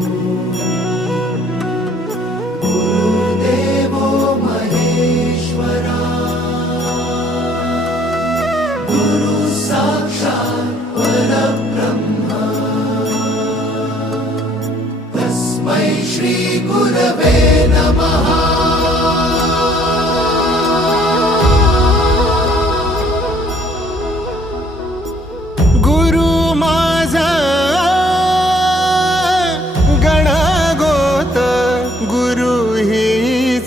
you.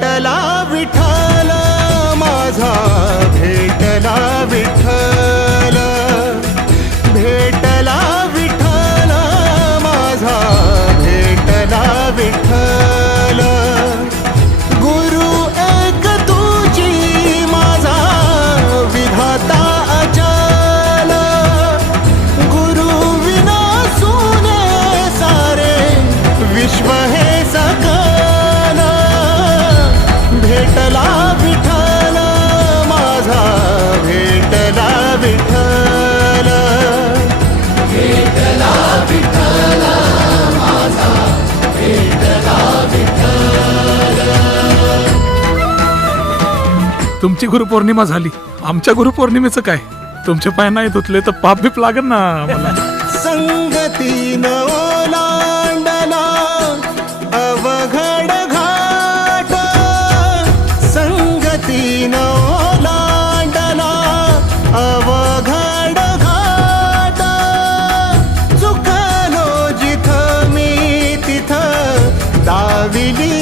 भेटला तुमची गुरुपौर्णिमा झाली. आमच्या गुरुपौर्णिमेचं काय? तुमचे पाय नाही धुतले तर पाप बीप लागेल ना आम्हाला. संगतीन ओलांडला अवघड घाट. संगतीन ओलांडला अवघड घाट. चुकलो जिथ मी तिथ दाविली